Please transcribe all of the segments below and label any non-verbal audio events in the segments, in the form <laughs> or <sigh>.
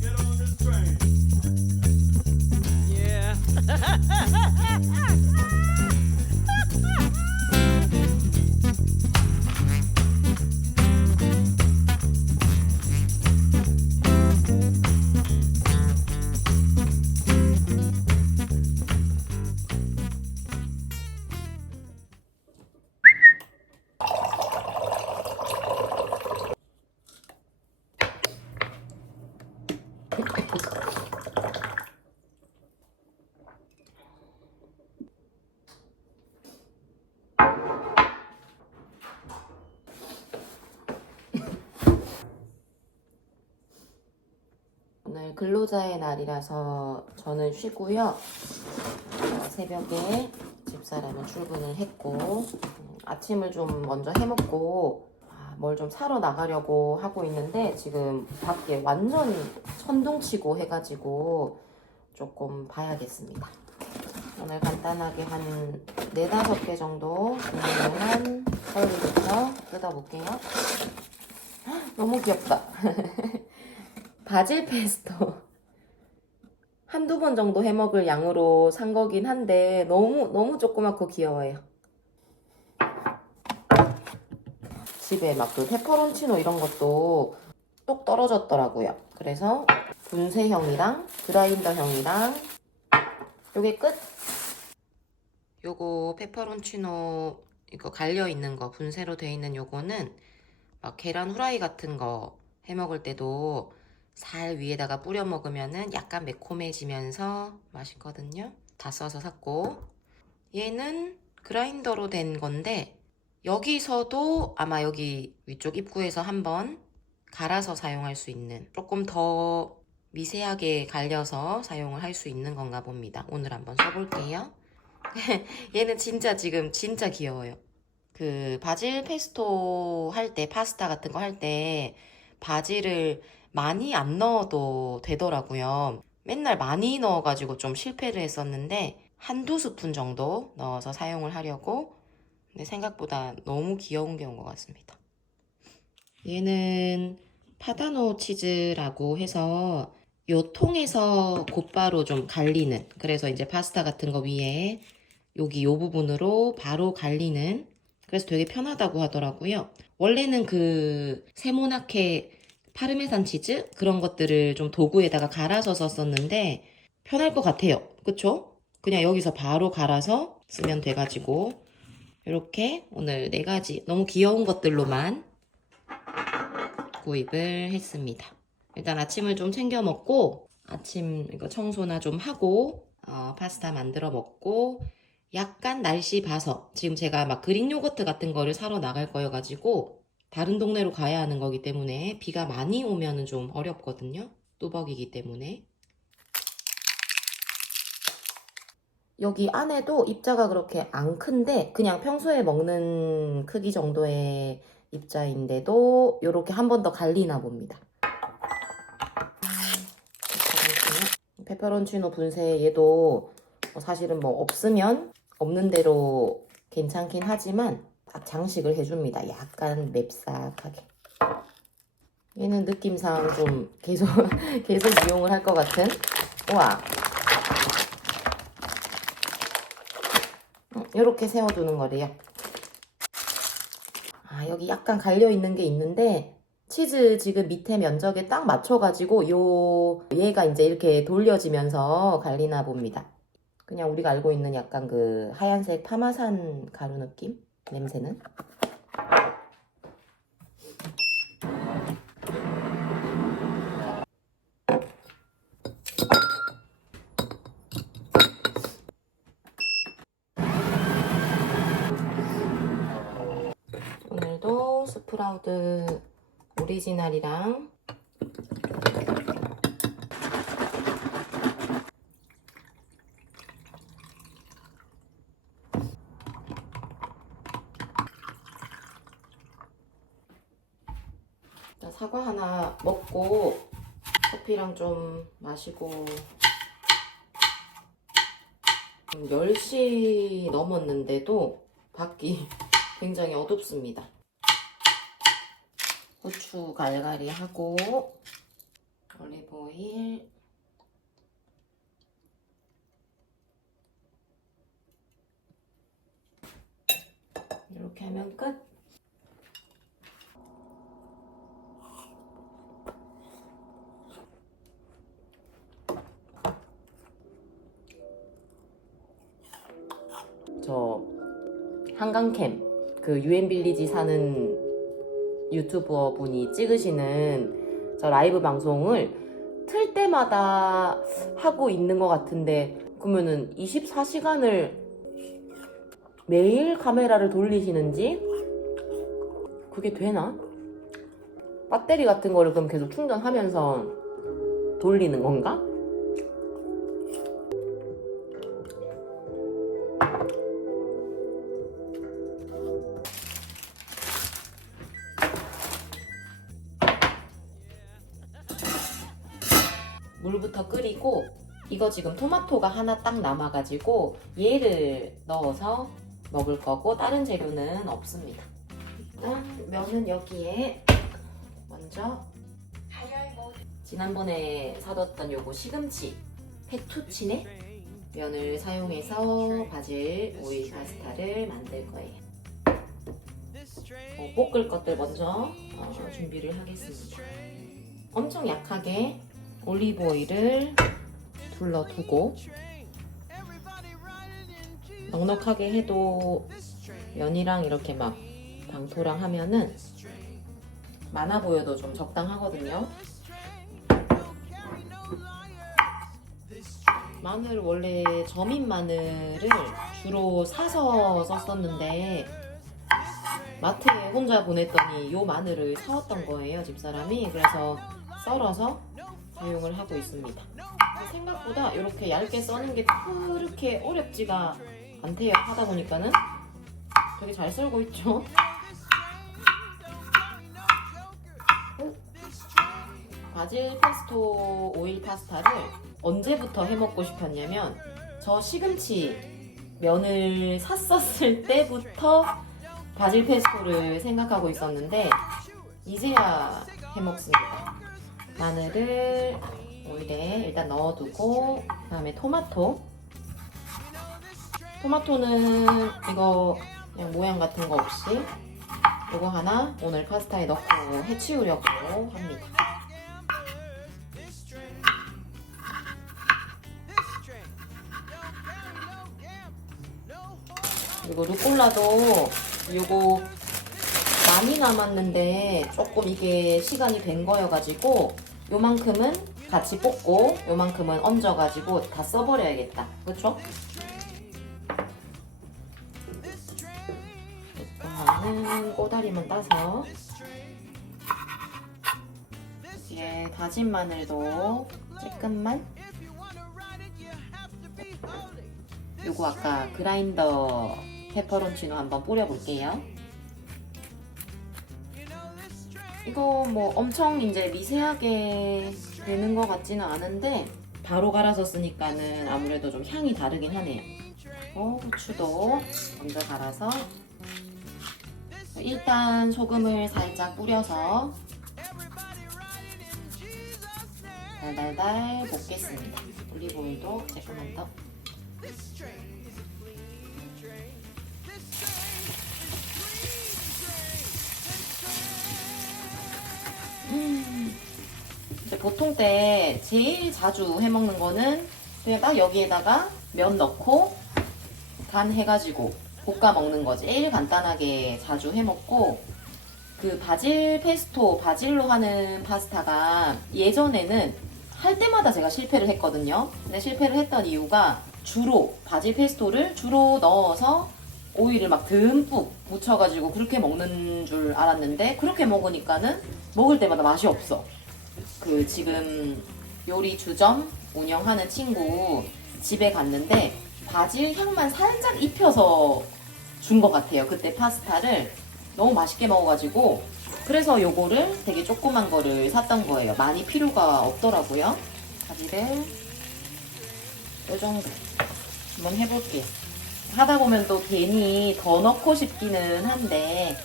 Get on train. Yeah. <laughs> 오늘 근로자의 날이라서 저는 쉬고요. 어, 새벽에 집사람은 출근을 했고 음, 아침을 좀 먼저 해먹고 아, 뭘 좀 사러 나가려고 하고 있는데 지금 밖에 완전 천둥치고 해가지고 조금 봐야겠습니다. 오늘 간단하게 한 네다섯 개 정도 주문을 한 썰리부터 뜯어볼게요. 헉, 너무 귀엽다. <laughs> 바질 페스토 한두 번 정도 해먹을 양으로 산 거긴 한데 너무 너무 조그맣고 귀여워요. 집에 막 그 페퍼론치노 이런 것도 똑 떨어졌더라고요. 그래서 분쇄형이랑 그라인더형이랑 요게 끝. 요거 페퍼론치노 이거 갈려 있는 거 분쇄로 돼 있는 요거는 막 계란 후라이 같은 거 해 먹을 때도 살 위에다가 뿌려 먹으면은 약간 매콤해지면서 맛있거든요. 다 써서 샀고 얘는 그라인더로 된 건데 여기서도 아마 여기 위쪽 입구에서 한번 갈아서 사용할 수 있는 조금 더 미세하게 갈려서 사용을 할 수 있는 건가 봅니다. 오늘 한번 써볼게요. <laughs> 얘는 진짜 지금 진짜 귀여워요. 그 바질 페스토 할 때 파스타 같은 거 할 때 바질을 많이 안 넣어도 되더라고요. 맨날 많이 넣어가지고 좀 실패를 했었는데 한두 스푼 정도 넣어서 사용을 하려고 근데 생각보다 너무 귀여운 게 온 것 같습니다. 얘는 파다노 치즈라고 해서 요 통에서 곧바로 좀 갈리는 그래서 이제 파스타 같은 거 위에 여기 요 부분으로 바로 갈리는 그래서 되게 편하다고 하더라고요. 원래는 그 세모나케 파르메산 치즈 그런 것들을 좀 도구에다가 갈아서 썼었는데 편할 것 같아요. 그쵸? 그냥 여기서 바로 갈아서 쓰면 돼가지고 이렇게 오늘 네 가지 너무 귀여운 것들로만 구입을 했습니다. 일단 아침을 좀 챙겨 먹고 아침 이거 청소나 좀 하고 어, 파스타 만들어 먹고 약간 날씨 봐서 지금 제가 막 그릭 요거트 같은 거를 사러 나갈 거여가지고 다른 동네로 가야 하는 거기 때문에 비가 많이 오면은 좀 어렵거든요. 뚜벅이기 때문에. 여기 안에도 입자가 그렇게 안 큰데 그냥 평소에 먹는 크기 정도의 입자인데도 이렇게 한 번 더 갈리나 봅니다. 페퍼론치노 분쇄 얘도 뭐 사실은 뭐 없으면 없는 대로 괜찮긴 하지만 딱 장식을 해줍니다. 약간 맵싹하게. 얘는 느낌상 좀 계속 <laughs> 계속 이용을 할 것 같은. 우와. 이렇게 세워두는 거래요. 아 여기 약간 갈려 있는 게 있는데 치즈 지금 밑에 면적에 딱 맞춰가지고 요 얘가 이제 이렇게 돌려지면서 갈리나 봅니다. 그냥 우리가 알고 있는 약간 그 하얀색 파마산 가루 느낌? 냄새는? 오늘도 스프라우드 오리지널이랑 사과 하나 먹고 커피랑 좀 마시고 10시 넘었는데도 밖이 <laughs> 굉장히 어둡습니다. 후추 갈갈이 하고 올리브 오일 이렇게 하면 끝. 저 한강캠 그 유엔 빌리지 사는 유튜버 분이 찍으시는 저 라이브 방송을 틀 때마다 하고 있는 것 같은데 그러면은 24시간을 매일 카메라를 돌리시는지 그게 되나? 배터리 같은 거를 그럼 계속 충전하면서 돌리는 건가? 물부터 끓이고 이거 지금 토마토가 하나 딱 남아가지고 얘를 넣어서 먹을 거고 다른 재료는 없습니다. 일단 면은 여기에 먼저 지난번에 사뒀던 요거 시금치 페투치네 면을 사용해서 바질 오일 파스타를 만들 거예요. 어, 볶을 것들 먼저 어, 준비를 하겠습니다. 엄청 약하게 올리브 오일을 둘러두고 넉넉하게 해도 면이랑 이렇게 막 방토랑 하면은 많아 보여도 좀 적당하거든요. 마늘 원래 점인 마늘을 주로 사서 썼었는데 마트에 혼자 보냈더니 요 마늘을 사왔던 거예요 집사람이 그래서 썰어서 사용을 하고 있습니다. 생각보다 이렇게 얇게 써는 게 그렇게 어렵지가 않대요. 하다 보니까는 되게 잘 썰고 있죠. 오. 바질 페스토 오일 파스타를 언제부터 해 먹고 싶었냐면 저 시금치 면을 샀었을 때부터 바질 페스토를 생각하고 있었는데 이제야 해 먹습니다. 마늘을 오일에 일단 넣어두고 그 다음에 토마토 토마토는 이거 그냥 모양 같은 거 없이 이거 하나 오늘 파스타에 넣고 해치우려고 합니다. 그리고 루꼴라도 요거 많이 남았는데 조금 이게 시간이 된 거여가지고 요만큼은 같이 볶고 요만큼은 얹어가지고 다 써버려야겠다. 그쵸? 그러면은 꼬다리만 따서 뒤에 다진 마늘도 조금만 요거 아까 그라인더 페퍼론치노 한번 뿌려볼게요. 이거 뭐 엄청 이제 미세하게 되는 것 같지는 않은데 바로 갈아서 쓰니까는 아무래도 좀 향이 다르긴 하네요. 어, 후추도 먼저 갈아서 일단 소금을 살짝 뿌려서 달달달 볶겠습니다. 올리브오일도 조금만 더. 보통 때 제일 자주 해 먹는 거는 그냥 딱 여기에다가 면 넣고 간 해가지고 볶아 먹는 거지. 제일 간단하게 자주 해 먹고 그 바질 페스토 바질로 하는 파스타가 예전에는 할 때마다 제가 실패를 했거든요. 근데 실패를 했던 이유가 주로 바질 페스토를 주로 넣어서 오일을 막 듬뿍 묻혀가지고 그렇게 먹는 줄 알았는데 그렇게 먹으니까는 먹을 때마다 맛이 없어. 그 지금 요리 주점 운영하는 친구 집에 갔는데 바질 향만 살짝 입혀서 준 것 같아요. 그때 파스타를 너무 맛있게 먹어가지고 그래서 요거를 되게 조그만 거를 샀던 거예요. 많이 필요가 없더라고요. 바질을 요 정도 한번 해볼게요. 하다 보면 또 괜히 더 넣고 싶기는 한데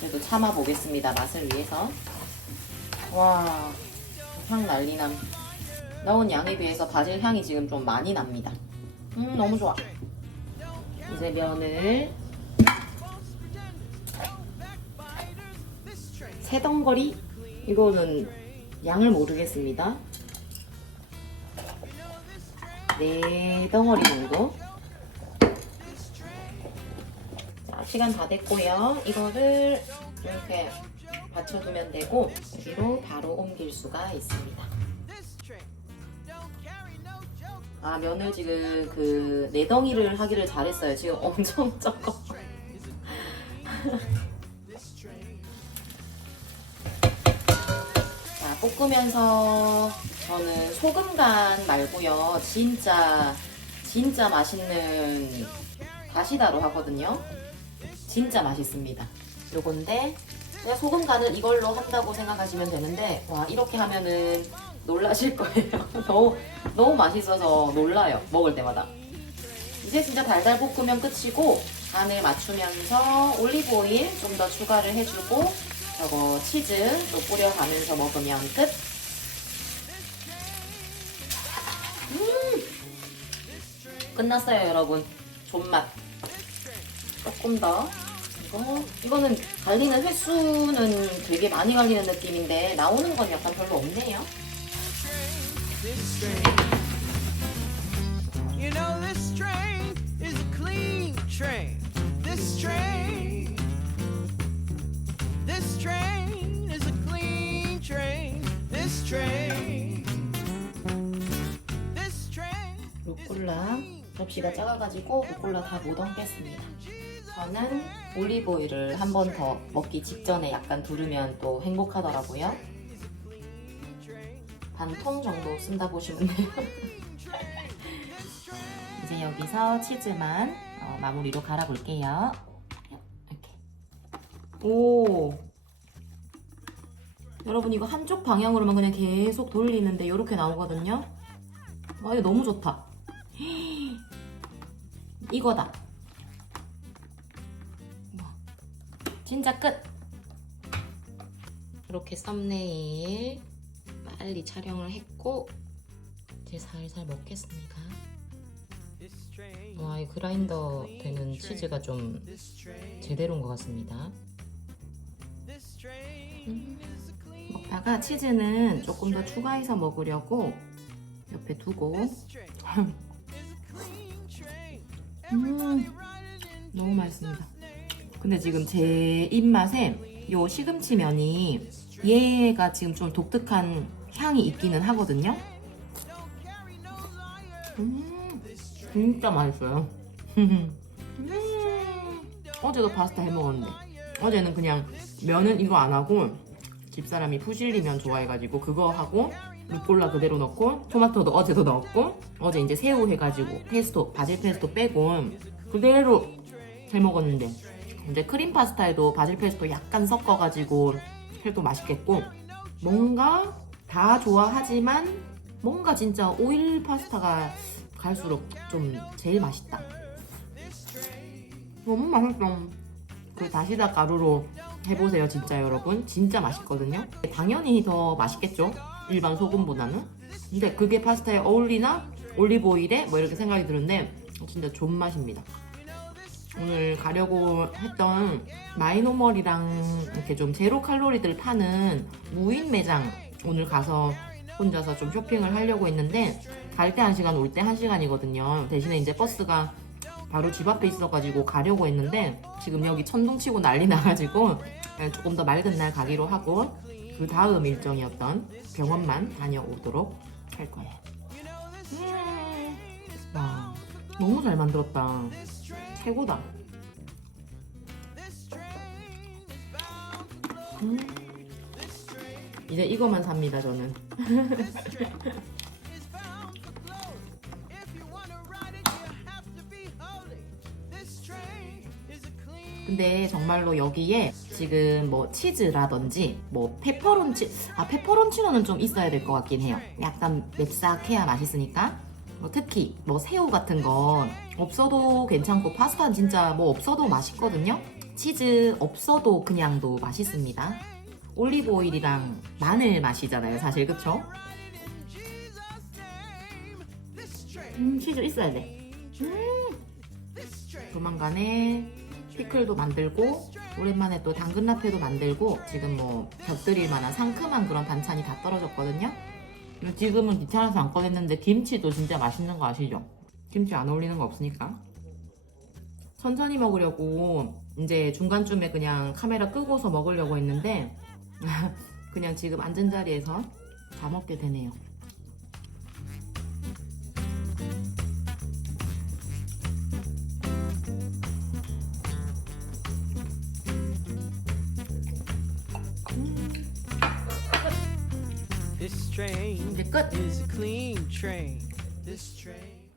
그래도 참아 보겠습니다. 맛을 위해서. 와, 향 난리남. 넣은 양에 비해서 바질 향이 지금 좀 많이 납니다. 음, 너무 좋아. 이제 면을 세 덩거리? 이거는 양을 모르겠습니다. 네 덩어리 정도. 자, 시간 다 됐고요. 이거를 이렇게 받쳐두면 되고 여기로 바로 옮길 수가 있습니다. 아 면을 지금 그 네덩이를 하기를 잘했어요. 지금 엄청 <laughs> 적어. <laughs> 자 볶으면서 저는 소금 간 말고요. 진짜 진짜 맛있는 다시다로 하거든요. 진짜 맛있습니다. 요건데 그냥 소금 간을 이걸로 한다고 생각하시면 되는데 와 이렇게 하면은 놀라실 거예요. <laughs> 너무 너무 맛있어서 놀라요. 먹을 때마다. 이제 진짜 달달 볶으면 끝이고 간을 맞추면서 올리브 오일 좀 더 추가를 해주고 저거 치즈 또 뿌려가면서 먹으면 끝. 음 끝났어요 여러분. 존맛. 조금 더 이거 이거는 갈리는 횟수는 되게 많이 갈리는 느낌인데 나오는 건 약간 별로 없네요. You know, this train is a clean train. This train. This train is a clean train. This train. This train. 루꼴라 접시가 작아가지고 루꼴라 다 못 얹겠습니다. 저는 올리브 오일을 한 번 더 먹기 직전에 약간 두르면 또 행복하더라고요. 반 통 정도 쓴다 보시면 돼요. <laughs> 이제 여기서 치즈만 어, 마무리로 갈아볼게요. 오. 여러분 이거 한쪽 방향으로만 그냥 계속 돌리는데 이렇게 나오거든요. 와 이거 너무 좋다. <gasps> 이거다. 진짜 끝. 이렇게 썸네일 빨리 촬영을 했고 이제 살살 먹겠습니다. 와, 이 그라인더 되는 치즈가 좀. 제대로인 것 같습니다. 음. 먹다가 치즈는 조금 더 추가해서 먹으려고 옆에 두고. 음, 너무 맛있습니다. 근데 지금 제 입맛에 요 시금치 면이 얘가 지금 좀 독특한 향이 있기는 하거든요. 음, 진짜 맛있어요. <laughs> 음, 어제도 파스타 해 먹었는데 어제는 그냥 면은 이거 안 하고 집사람이 푸실리 면 좋아해가지고 그거 하고 루꼴라 그대로 넣고 토마토도 어제도 넣었고 어제 이제 새우 해가지고 페스토 바질 페스토 빼고 그대로 해 먹었는데 이제 크림 파스타에도 바질 페스토 약간 섞어가지고 해도 맛있겠고 뭔가 다 좋아하지만 뭔가 진짜 오일 파스타가 갈수록 좀 제일 맛있다. 너무 맛있어. 그 다시다 가루로 해보세요, 진짜 여러분. 진짜 맛있거든요. 당연히 더 맛있겠죠? 일반 소금보다는. 근데 그게 파스타에 어울리나? 올리브 오일에? 뭐 이렇게 생각이 드는데 진짜 존맛입니다. 오늘 가려고 했던 마이노멀이랑 이렇게 좀 제로 칼로리들 파는 무인 매장 오늘 가서 혼자서 좀 쇼핑을 하려고 했는데 갈때한 시간 올때한 시간이거든요. 대신에 이제 버스가 바로 집 앞에 있어가지고 가려고 했는데 지금 여기 천둥 치고 난리 나가지고 그냥 조금 더 맑은 날 가기로 하고 그 다음 일정이었던 병원만 다녀오도록 할 거예요. 음, 와 너무 잘 만들었다. 최고다. 음. 이제 이거만 삽니다 저는. <laughs> 근데 정말로 여기에 지금 뭐 치즈라든지 뭐 페퍼론치 아 페퍼론치노는 좀 있어야 될 것 같긴 해요. 약간 맵싹해야 맛있으니까. 뭐 특히 뭐 새우 같은 건 없어도 괜찮고 파스타는 진짜 뭐 없어도 맛있거든요. 치즈 없어도 그냥도 맛있습니다. 올리브 오일이랑 마늘 맛이잖아요, 사실 그쵸? 음, 치즈 있어야 돼. train, 조만간에 피클도 만들고 오랜만에 또 당근 라페도 만들고 지금 뭐 곁들일 만한 상큼한 그런 반찬이 다 떨어졌거든요. 근데 지금은 귀찮아서 안 꺼냈는데 김치도 진짜 맛있는 거 아시죠? 김치 안 어울리는 거 없으니까. 천천히 먹으려고 이제 중간쯤에 그냥 카메라 끄고서 먹으려고 했는데 <laughs> 그냥 지금 앉은 자리에서 다 먹게 되네요. This train 이제 끝! is a clean train. This train.